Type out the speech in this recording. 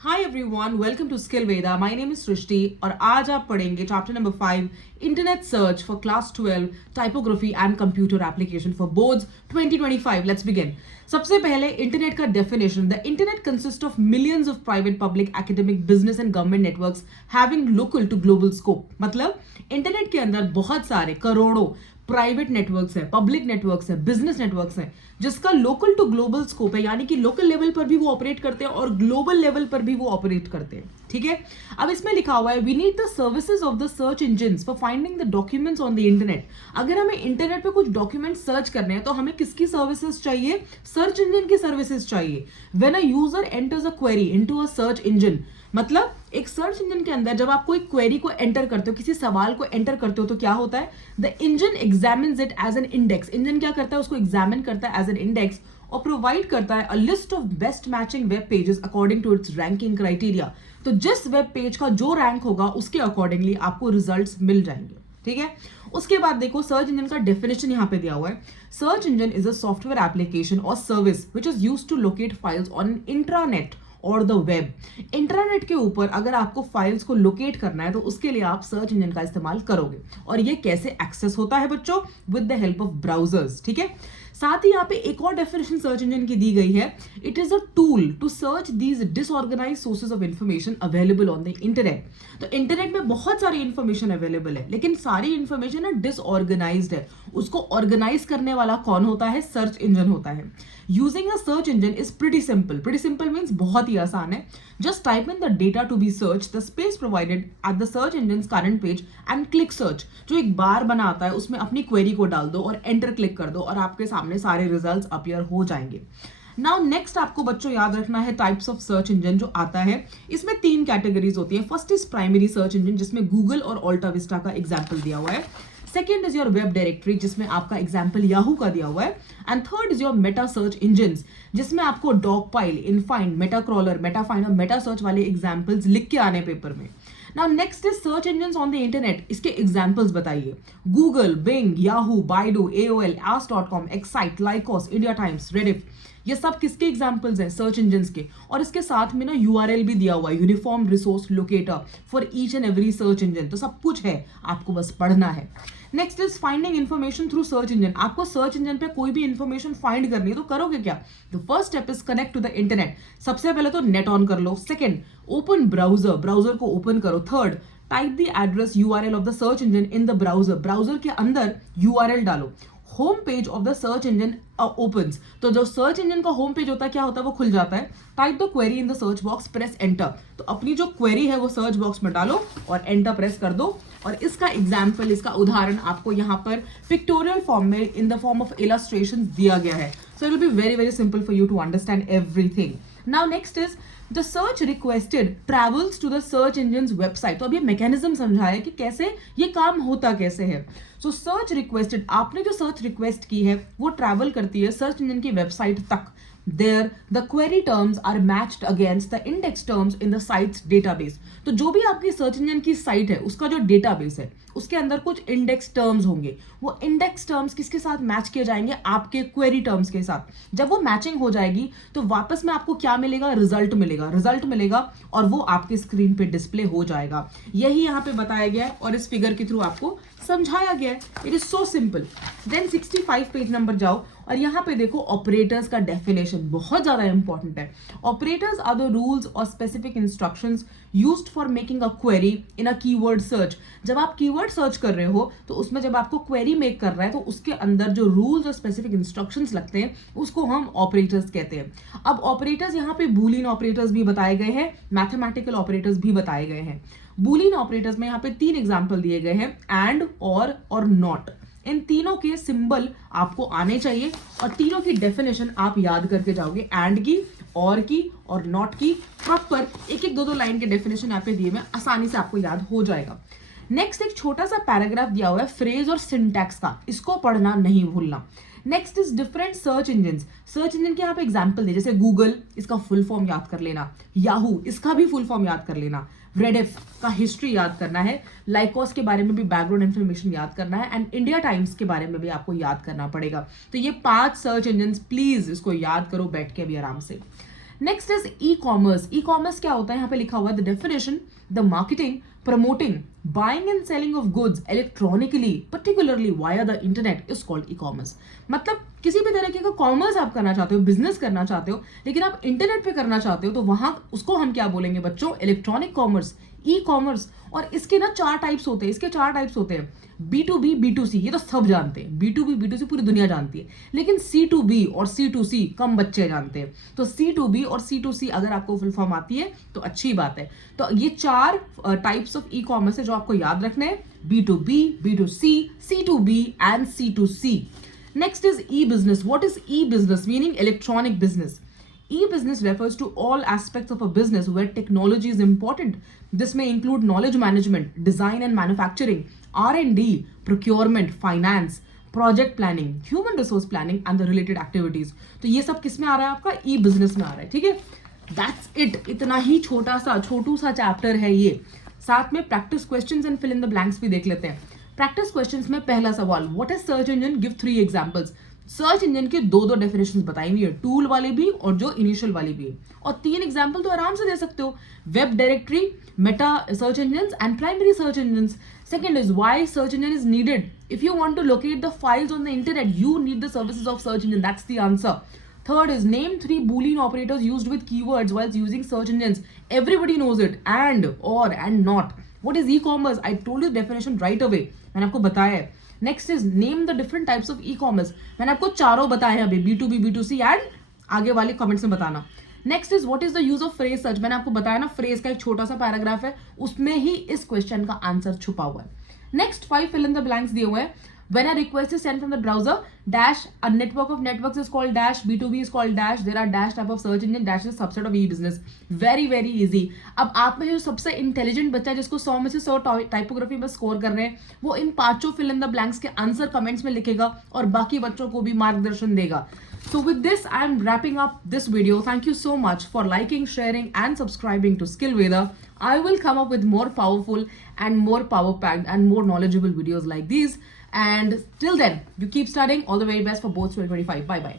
Hi everyone, welcome to Skill Veda. My name is Srishti और आज आप पढ़ेंगे chapter number 5 internet search for class 12 typography and computer application for boards 2025। Let's begin. सबसे पहले internet का definition. The internet consist of millions of private, public, academic, business and government networks having local to global scope. मतलब internet के अंदर बहुत सारे करोड़ों private networks है, पब्लिक नेटवर्क्स है, बिजनेस नेटवर्क्स है, जिसका लोकल टू ग्लोबल स्कोप है, यानी कि लोकल लेवल पर भी वो ऑपरेट करते हैं और ग्लोबल लेवल पर भी वो ऑपरेट करते हैं। ठीक है, अब इसमें लिखा हुआ है we need the services of the search engines for finding the documents on the internet. अगर हमें इंटरनेट पे कुछ डॉक्यूमेंट सर्च करने हैं तो हमें किसकी सर्विसेज चाहिए? सर्च इंजन की सर्विसेज चाहिए। When a user enters a query into a search engine, मतलब एक सर्च इंजन के अंदर जब आप कोई क्वेरी को एंटर करते हो, किसी सवाल को एंटर करते हो, तो क्या होता है? The engine examines it as an index. Engine क्या करता है? उसको एग्जामिन करता है एज एन इंडेक्स और प्रोवाइड करता है a list of best matching web pages according to its ranking criteria. तो जिस वेब पेज का जो रैंक होगा उसके अकॉर्डिंगली आपको रिजल्ट्स मिल जाएंगे। ठीक है, उसके बाद देखो सर्च इंजन का डेफिनेशन यहां पे दिया हुआ है। Search engine is a software application और service which is used to locate files on intranet और द वेब। इंटरनेट के ऊपर अगर आपको फाइल्स को लोकेट करना है तो उसके लिए आप सर्च इंजन का इस्तेमाल करोगे। और ये कैसे एक्सेस होता है बच्चों? With the help of browsers. ठीक है, साथ ही यहाँ पे एक और डेफिनेशन सर्च इंजन की दी गई है। It is a tool to search these disorganize sources of information available on the internet. तो इंटरनेट में बहुत सारी इंफॉर्मेशन अवेलेबल है, लेकिन सारी इंफॉर्मेशन ना डिसऑर्गेनाइज्ड है। उसको ऑर्गेनाइज करने वाला कौन होता है? सर्च इंजन होता है। Using a search engine is pretty simple. Pretty simple means बहुत ही आसान है। Just type in the data to be search, the space provided at the search engine current page and click search. जो एक बार बनाता है उसमें अपनी क्वेरी को डाल दो और एंटर क्लिक कर दो और आपके सामने सारे रिजल्ट्स अपीयर हो जाएंगे। नाउ नेक्स्ट आपको बच्चों याद रखना है टाइप्स ऑफ सर्च इंजन जो आता है। इसमें 3 कैटेगरीज होती है। First is primary search engine, जिसमें गूगल और ऑल्टा विस्टा का एग्जाम्पल दिया हुआ है। Second is your web directory, जिसमें आपका एग्जाम्पल याहू का दिया हुआ है। And third is your meta search engine, जिसमें आपको Dogpile, Infind, meta crawler, meta find और मेटा सर्च वाले एग्जाम्पल्स लिख के आने पेपर में। Now next is search engine on the internet. इसके एग्जांपल्स बताइए। Google, Bing, Yahoo, Baidu, AOL, ask.com, Excite, Lycos, India Times, Rediff. ये सब किसके एग्जांपल्स हैं? सर्च इंजन्स के। और इसके साथ में ना यूआरएल भी दिया हुआ है, uniform resource locator for each and every search engine. तो सब कुछ है, आपको बस पढ़ना है। Next is finding information through search engine. आपको सर्च इंजन पे कोई भी इन्फॉर्मेशन फाइंड करनी है तो करोगे क्या? The first step is connect to the internet. सबसे पहले तो नेट ऑन कर लो। सेकंड, ओपन ब्राउजर, ब्राउजर को ओपन करो। Third, type the address URL of the search engine in the browser, browser के अंदर यूआरएल डालो। Home page of the search engine opens, तो जो सर्च इंजन का होम पेज होता है क्या होता है? वो खुल जाता है। Type the query in the search box, press enter. तो अपनी जो क्वेरी है वो सर्च बॉक्स में डालो और एंटर प्रेस कर दो। और इसका एग्जाम्पल, इसका उदाहरण आपको यहाँ पर पिक्टोरियल फॉर्म में in the form of illustration दिया गया है। So it will be very very simple for you to understand everything. Now next is the search requested travels to the search engine website. तो अब ये mechanism समझाया कि कैसे ये काम होता कैसे है। सो सर्च रिक्वेस्टेड, आपने जो सर्च रिक्वेस्ट की है वो ट्रैवल करती है सर्च इंजन की वेबसाइट तक। There, the query terms are matched against the index terms in the site's database. तो जो भी आपकी सर्च इंजन की साइट है उसका जो डेटाबेस है उसके अंदर कुछ इंडेक्स टर्म्स होंगे। वो इंडेक्स टर्म्स किसके साथ मैच किए जाएंगे? आपके क्वेरी टर्म्स के साथ। जब वो मैचिंग हो जाएगी तो वापस में आपको क्या मिलेगा? रिजल्ट मिलेगा। रिजल्ट मिलेगा और वो आपके स्क्रीन पे डिस्प्ले हो जाएगा। यही यहाँ पे बताया गया है और इस फिगर के थ्रू आपको समझाया गया है। It is so simple. Then 65 page number जाओ और यहाँ पे देखो ऑपरेटर्स का डेफिनेशन बहुत ज्यादा इंपॉर्टेंट है। ऑपरेटर्स आर द रूल्स और specific instructions used for making a query in a keyword search. जब आप कीवर्ड सर्च कर रहे हो तो उसमें जब आपको क्वेरी मेक कर रहा है तो उसके अंदर जो रूल्स और स्पेसिफिक इंस्ट्रक्शंस लगते हैं उसको हम ऑपरेटर्स कहते हैं। अब ऑपरेटर्स यहाँ पे बूलियन ऑपरेटर्स भी बताए गए हैं, मैथमेटिकल ऑपरेटर्स भी बताए गए हैं। बूलियन ऑपरेटर्स में यहाँ पे 3 एग्जाम्पल दिए गए हैं, एंड, और नॉट। इन तीनों के सिंबल आपको आने चाहिए और तीनों की डेफिनेशन आप याद करके जाओगे। एंड की, और नॉट की प्रॉपर एक एक 2-2 लाइन के डेफिनेशन यहाँ पे दिए हुए, आसानी से आपको याद हो जाएगा। नेक्स्ट एक छोटा सा पैराग्राफ दिया हुआ है फ्रेज और सिंटैक्स का, इसको पढ़ना नहीं भूलना। Next is different search engine. Search engine के यहाँ पे एग्जाम्पल दे, जैसे गूगल, इसका फुल फॉर्म याद कर लेना। याहू, इसका भी फुल फॉर्म याद कर लेना। रेडिफ का हिस्ट्री याद करना है। लाइकोस के बारे में भी बैकग्राउंड इन्फॉर्मेशन याद करना है। एंड इंडिया टाइम्स के बारे में भी आपको याद करना पड़ेगा। तो ये 5 सर्च इंजन, प्लीज इसको याद करो बैठ के भी आराम से। Next is e commerce. E commerce क्या होता है? यहाँ पे लिखा हुआ है the definition, the marketing, promoting, buying and selling of goods electronically, particularly via the internet is called e-commerce. मतलब किसी भी तरीके का कॉमर्स आप करना चाहते हो, बिजनेस करना चाहते हो, लेकिन आप इंटरनेट पे करना चाहते हो, तो वहां उसको हम क्या बोलेंगे बच्चों? Electronic commerce, e commerce. और इसके ना 4 टाइप्स होते हैं. इसके 4 टाइप्स होते हैं. B2B, B2C, ये तो सब जानते हैं. B2B, B2C पूरी दुनिया जानती है, लेकिन C2B और C2C कम बच्चे जानते हैं. तो C2B और C2C अगर आपको फुल फॉर्म आती है तो अच्छी बात है. तो ये 4 टाइप्स ऑफ ई कॉमर्स है जो आपको याद रखने हैं. B2B, B2C, C2B and C2C. Next is e-business. What is e-business? Meaning electronic business. E-business refers to all aspects of a business where technology is important. This may include knowledge management, design and manufacturing, R&D, procurement, finance, project planning, human resource planning and the related activities. तो ये सब किस में आ रहा है? आपका e-business में आ रहा है. ठीक है, That's it. इतना ही छोटू सा चैप्टर है ये. साथ में practice questions and fill in the blanks भी देख लेते हैं. प्रैक्टिस क्वेश्चंस में पहला सवाल, what is search engine? Give 3 examples. Search engine के 2 डेफिनेशंस बताई हुई है, टूल वाली भी और जो इनिशियल वाली भी है. और 3 एग्जांपल तो आराम से दे सकते हो. Web directory, Meta search engine and primary search engine. Second is why search engine is needed. If you want to locate the files on the internet, you need the services of search engine. That's the answer. Third is name 3 Boolean operators used with keywords while using search engines. Everybody knows it. And, or, and not. What is e-commerce? I told you the definition right away. मैंने आपको बताया है. Next is name the different types of e-commerce. मैंने आपको चारों बताए हैं अभी, B2B, B2C and आगे वाले कमेंट्स में बताना. Next is what is the use of phrase search. मैंने आपको बताया ना, फ्रेज का एक छोटा सा पैराग्राफ है, उसमें ही इस क्वेश्चन का आंसर छुपा हुआ है. Next 5 fill in the blanks दिए हुए हैं. When a request is sent from the browser, dash, a network of networks is called dash, B2B is called dash, there are dash type of search engine, dash is a subset of e-business. Very very easy. अब आप में जो सबसे intelligent बच्चा है जिसको 100 में से 100 टाइपोग्राफी में स्कोर कर रहे हैं, वो इन 5 फिल इन द ब्लैंक्स के आंसर कमेंट्स में लिखेगा और बाकी बच्चों को भी मार्गदर्शन देगा. So with this, I am wrapping up this video. Thank you so much for liking, sharing and subscribing to Skill Veda. I will come up with more powerful and more power-packed and more knowledgeable videos like these. And till then, you keep studying. All the very best for both 2025. Bye-bye.